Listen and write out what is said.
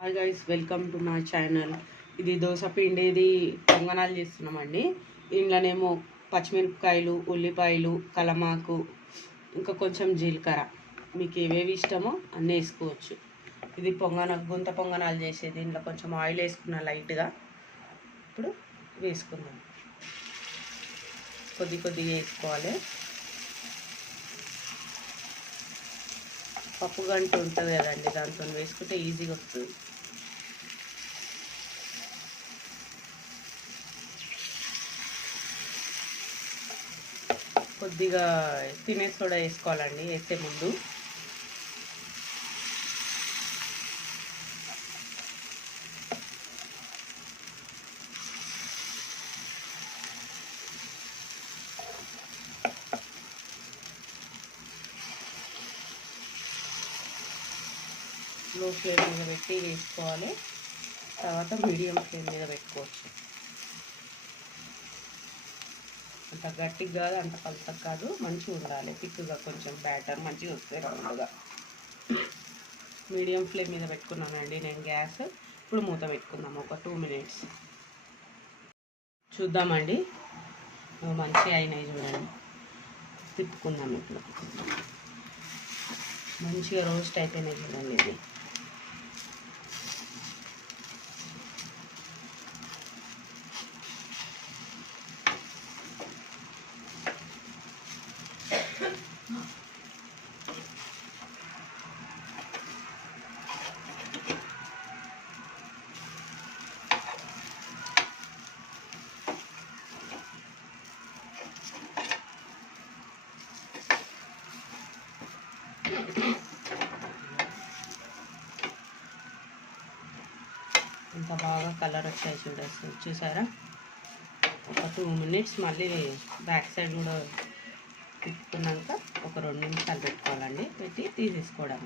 Hi guys, welcome to my channel. ఇది దోశ పిండిది పొంగనాలు చేస్తున్నామండి. ఇంట్లోనేమో పచ్చిమిరపకాయలు, ఉల్లిపాయలు, కలమాకు, ఇంకా కొంచెం జీలకర్ర, మీకు ఏవేవి ఇష్టమో అన్నీ వేసుకోవచ్చు. ఇది గుంత పొంగనాలు చేసేది. దీంట్లో కొంచెం ఆయిల్ వేసుకున్న లైట్గా. ఇప్పుడు వేసుకుందాం. కొద్దిగా వేసుకోవాలి. పప్పు గంట ఉంటుంది కదండి, దాంతో వేసుకుంటే ఈజీగా వస్తుంది. కొద్దిగా తినే సోడా వేసుకోవాలండి వేసే ముందు. లో ఫ్లేమ్ మీద పెట్టి వేసుకోవాలి. తర్వాత మీడియం ఫ్లేమ్ మీద పెట్టుకోవచ్చు. అంత గట్టిగా కాదు, అంత పలచగా కాదు, మంచిగా ఉండాలి. థిక్గా కొంచెం బ్యాటర్ మంచిగా వస్తుంది రౌండ్గా. మీడియం ఫ్లేమ్ మీద పెట్టుకున్నానండి నేను గ్యాస్. ఇప్పుడు మూత పెట్టుకుందాం ఒక 2 మినిట్స్. చూద్దామండి, మంచిగా అయినాయి చూడండి. తిప్పుకుందాం. ఇప్పుడు మంచిగా రోస్ట్ అయిపోయినాయి చూడండి. ఇది ఇంత బాగా కలర్ వచ్చాయి చూసారా. ఒక 2 మినిట్స్ మళ్ళీ బ్యాక్ సైడ్ కూడా తిప్పుకున్నాక ఒక 2 నిమిషాలు పెట్టుకోవాలండి. పెట్టి తీసేసుకోవడం.